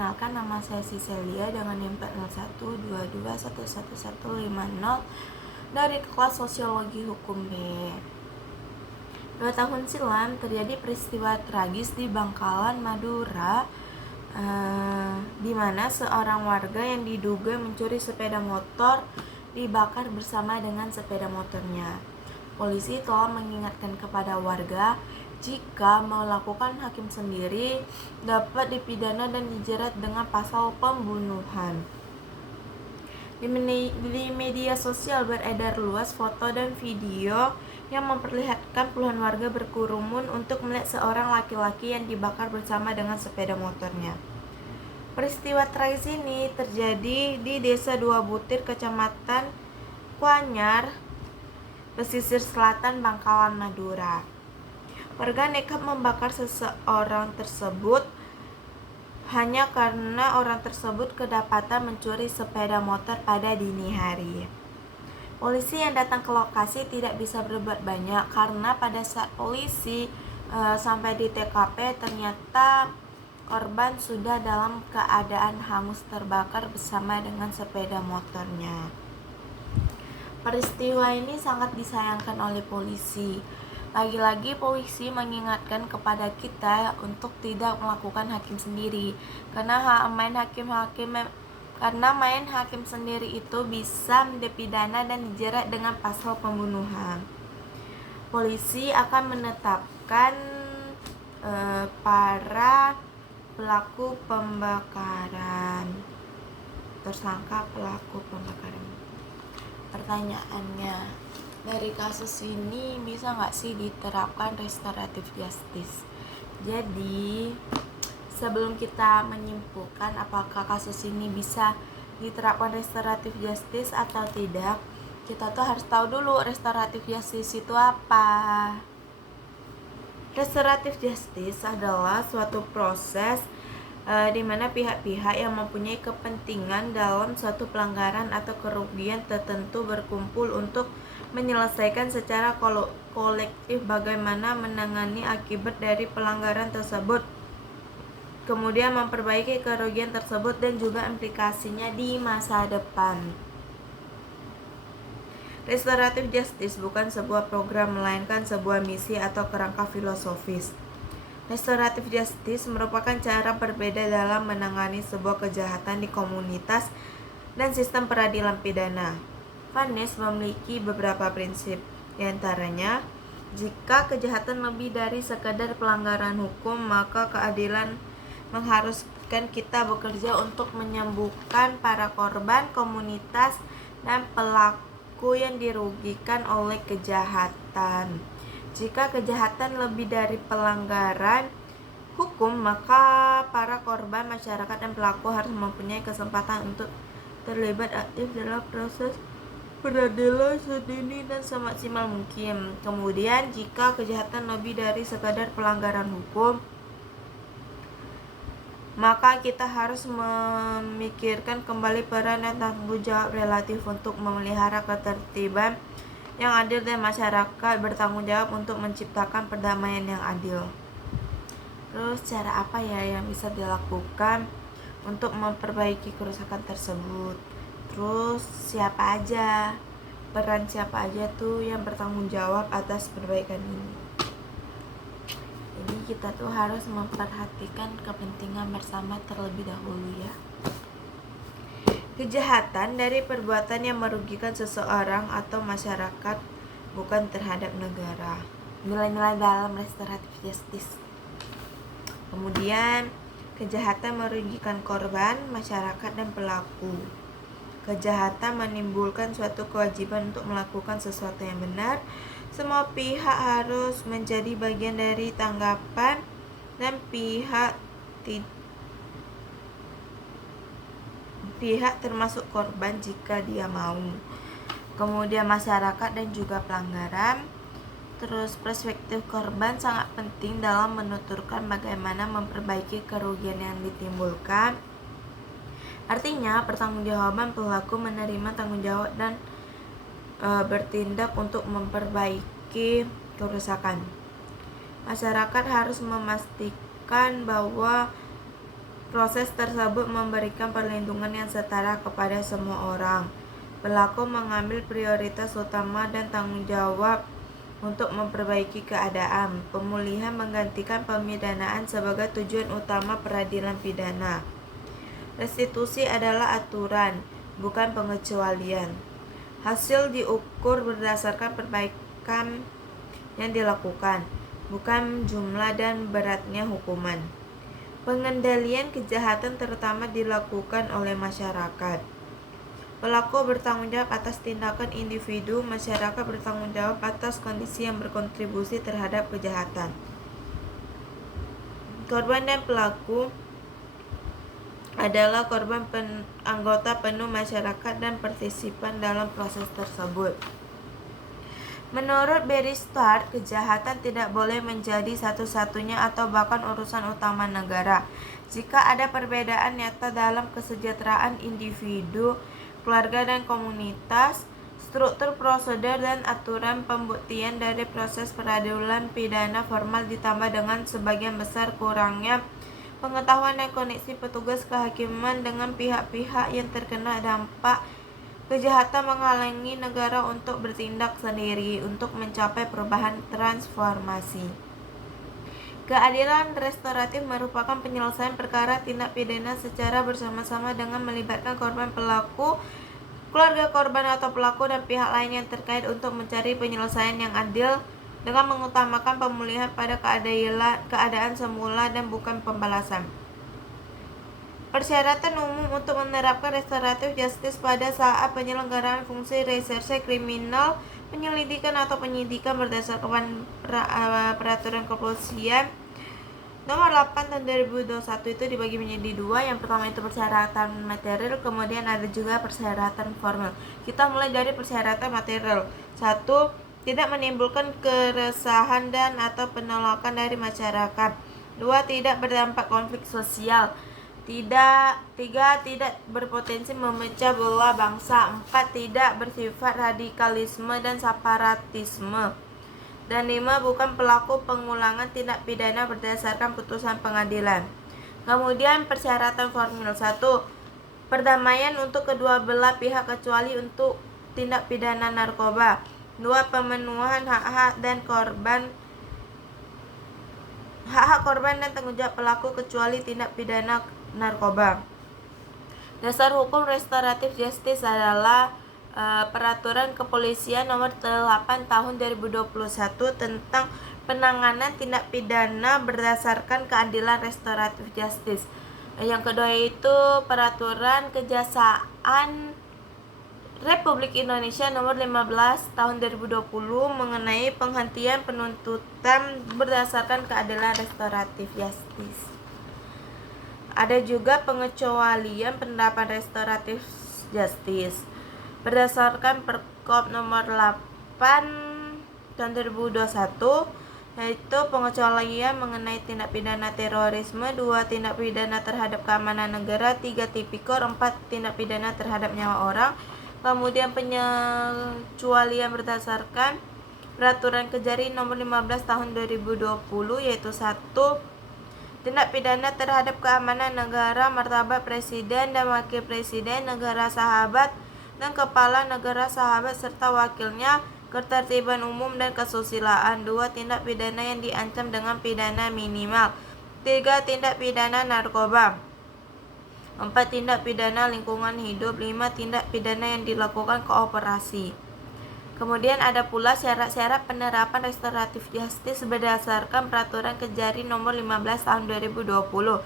Perkenalkan, nama saya Siselia dengan NIM 40122111150 dari kelas Sosiologi Hukum B. 2 tahun silam terjadi peristiwa tragis di Bangkalan, Madura, di mana seorang warga yang diduga mencuri sepeda motor dibakar bersama dengan sepeda motornya. Polisi telah mengingatkan kepada warga jika melakukan hakim sendiri dapat dipidana dan dijerat dengan pasal pembunuhan. Di media sosial beredar luas foto dan video yang memperlihatkan puluhan warga berkerumun untuk melihat seorang laki-laki yang dibakar bersama dengan sepeda motornya. Peristiwa tragis ini terjadi di Desa Dua Butir, Kecamatan Kuanyar, pesisir selatan Bangkalan, Madura. Warga nekat membakar seseorang tersebut hanya karena orang tersebut kedapatan mencuri sepeda motor pada dini hari. Polisi yang datang ke lokasi tidak bisa berbuat banyak karena pada saat polisi sampai di TKP ternyata korban sudah dalam keadaan hangus terbakar bersama dengan sepeda motornya. Peristiwa ini sangat disayangkan oleh polisi. Lagi-lagi polisi mengingatkan kepada kita untuk tidak melakukan hakim sendiri, karena main hakim sendiri itu bisa dipidana dan dijerat dengan pasal pembunuhan. Polisi akan menetapkan para pelaku pembakaran, tersangka pelaku pembakaran. Pertanyaannya, dari kasus ini bisa nggak sih diterapkan restoratif justice? Jadi sebelum kita menyimpulkan apakah kasus ini bisa diterapkan restoratif justice atau tidak, kita tuh harus tahu dulu restoratif justice itu apa. Restoratif justice adalah suatu proses di mana pihak-pihak yang mempunyai kepentingan dalam suatu pelanggaran atau kerugian tertentu berkumpul untuk menyelesaikan secara kolektif bagaimana menangani akibat dari pelanggaran tersebut, kemudian memperbaiki kerugian tersebut dan juga implikasinya di masa depan. Restoratif justice bukan sebuah program, melainkan sebuah misi atau kerangka filosofis. Restoratif justice merupakan cara berbeda dalam menangani sebuah kejahatan di komunitas dan sistem peradilan pidana. Vanes memiliki beberapa prinsip, diantaranya, jika kejahatan lebih dari sekadar pelanggaran hukum, maka keadilan mengharuskan kita bekerja untuk menyembuhkan para korban, komunitas, dan pelaku yang dirugikan oleh kejahatan. Jika kejahatan lebih dari pelanggaran hukum, maka para korban, masyarakat, dan pelaku harus mempunyai kesempatan untuk terlibat aktif dalam proses peradilan sedini dan semaksimal mungkin. Kemudian, jika kejahatan lebih dari sekadar pelanggaran hukum, maka kita harus memikirkan kembali peran dan tanggung jawab relatif untuk memelihara ketertiban yang adil dan masyarakat bertanggung jawab untuk menciptakan perdamaian yang adil. Terus cara apa ya yang bisa dilakukan untuk memperbaiki kerusakan tersebut? Terus peran siapa aja tuh yang bertanggung jawab atas perbaikan ini? Jadi kita tuh harus memperhatikan kepentingan bersama terlebih dahulu ya. Kejahatan dari perbuatan yang merugikan seseorang atau masyarakat, bukan terhadap negara. Nilai-nilai dalam restoratif justice. Kemudian, kejahatan merugikan korban, masyarakat, dan pelaku. Kejahatan menimbulkan suatu kewajiban untuk melakukan sesuatu yang benar. Semua pihak harus menjadi bagian dari tanggapan dan pihak termasuk korban jika dia mau. Kemudian masyarakat dan juga pelanggaran. Terus perspektif korban sangat penting dalam menuturkan bagaimana memperbaiki kerugian yang ditimbulkan. Artinya pertanggungjawaban pelaku menerima tanggung jawab dan bertindak untuk memperbaiki kerusakan. Masyarakat harus memastikan bahwa Proses tersebut memberikan perlindungan yang setara kepada semua orang. Pelaku mengambil prioritas utama dan tanggung jawab untuk memperbaiki keadaan. Pemulihan menggantikan pemidanaan sebagai tujuan utama peradilan pidana. Restitusi adalah aturan, bukan pengecualian. Hasil diukur berdasarkan perbaikan yang dilakukan, bukan jumlah dan beratnya hukuman. Pengendalian kejahatan terutama dilakukan oleh masyarakat. Pelaku bertanggung jawab atas tindakan individu, masyarakat bertanggung jawab atas kondisi yang berkontribusi terhadap kejahatan. Korban dan pelaku adalah korban anggota penuh masyarakat dan partisipan dalam proses tersebut. Menurut Barry Start, kejahatan tidak boleh menjadi satu-satunya atau bahkan urusan utama negara. Jika ada perbedaan nyata dalam kesejahteraan individu, keluarga dan komunitas, struktur prosedur dan aturan pembuktian dari proses peradilan pidana formal ditambah dengan sebagian besar kurangnya pengetahuan dan koneksi petugas kehakiman dengan pihak-pihak yang terkena dampak kejahatan menghalangi negara untuk bertindak sendiri untuk mencapai perubahan transformasi. Keadilan restoratif merupakan penyelesaian perkara tindak pidana secara bersama-sama dengan melibatkan korban, pelaku, keluarga korban atau pelaku dan pihak lain yang terkait untuk mencari penyelesaian yang adil dengan mengutamakan pemulihan pada keadaan semula dan bukan pembalasan. Persyaratan umum untuk menerapkan restoratif justice pada saat penyelenggaraan fungsi reserse kriminal, penyelidikan atau penyidikan berdasarkan peraturan kepolisian nomor 8 tahun 2021 itu dibagi menjadi dua. Yang pertama itu persyaratan material, kemudian ada juga persyaratan formal. Kita mulai dari persyaratan material. 1. Tidak menimbulkan keresahan dan atau penolakan dari masyarakat. 2. Tidak berdampak konflik sosial. 3. Tidak berpotensi memecah belah bangsa. 4. Tidak bersifat radikalisme dan separatisme. Dan 5. Bukan pelaku pengulangan tindak pidana berdasarkan putusan pengadilan. Kemudian persyaratan formal. 1. Perdamaian untuk kedua belah pihak kecuali untuk tindak pidana narkoba. 2. Pemenuhan hak-hak korban dan tanggung jawab pelaku kecuali tindak pidana narkoba. Dasar hukum restoratif justice adalah peraturan kepolisian nomor 8 tahun 2021 tentang penanganan tindak pidana berdasarkan keadilan restoratif justice. Yang kedua itu peraturan kejaksaan Republik Indonesia nomor 15 tahun 2020 mengenai penghentian penuntutan berdasarkan keadilan restoratif justice. Ada juga pengecualian penerapan restoratif justice berdasarkan Perkop nomor 8 tahun 2021, yaitu pengecualian mengenai tindak pidana terorisme, 2. Tindak pidana terhadap keamanan negara, 3. Tipikor, 4. Tindak pidana terhadap nyawa orang. Kemudian pengecualian berdasarkan Peraturan Kejari nomor 15 tahun 2020, yaitu 1. Tindak pidana terhadap keamanan negara, martabat presiden dan wakil presiden, negara sahabat dan kepala negara sahabat serta wakilnya, ketertiban umum dan kesusilaan. 2. Tindak pidana yang diancam dengan pidana minimal. 3. Tindak pidana narkoba. 4. Tindak pidana lingkungan hidup. 5. Tindak pidana yang dilakukan kooperasi. Kemudian ada pula syarat-syarat penerapan restoratif justice berdasarkan Peraturan Kejari nomor 15 tahun 2020. 1.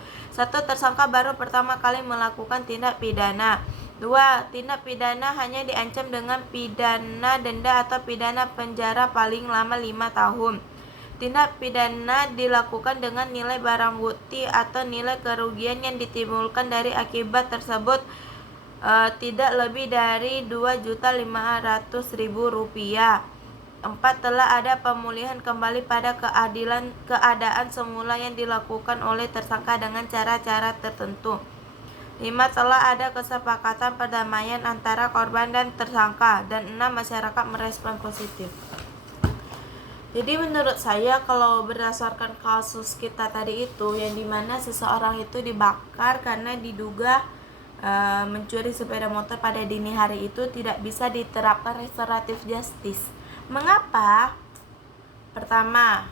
Tersangka baru pertama kali melakukan tindak pidana. 2. Tindak pidana hanya diancam dengan pidana denda atau pidana penjara paling lama 5 tahun. Tindak pidana dilakukan dengan nilai barang bukti atau nilai kerugian yang ditimbulkan dari akibat tersebut tidak lebih dari Rp2.500.000. 4. Telah ada pemulihan kembali pada keadaan semula yang dilakukan oleh tersangka dengan cara-cara tertentu. 5. Telah ada kesepakatan perdamaian antara korban dan tersangka. Dan 6. Masyarakat merespon positif. Jadi menurut saya kalau berdasarkan kasus kita tadi itu, yang dimana seseorang itu dibakar karena diduga mencuri sepeda motor pada dini hari, itu tidak bisa diterapkan restoratif justice. Mengapa? Pertama,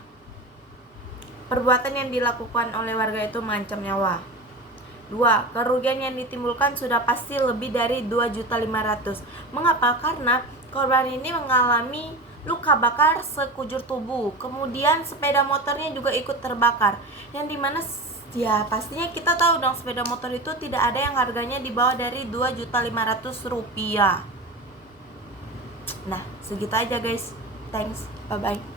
perbuatan yang dilakukan oleh warga itu mengancam nyawa. 2. Kerugian yang ditimbulkan sudah pasti lebih dari 2.500.000. Mengapa? Karena korban ini mengalami luka bakar sekujur tubuh, kemudian sepeda motornya juga ikut terbakar, yang dimana ya pastinya kita tahu dong, sepeda motor itu tidak ada yang harganya di bawah dari 2.500.000 rupiah. Nah, segitu aja guys. Thanks, bye bye.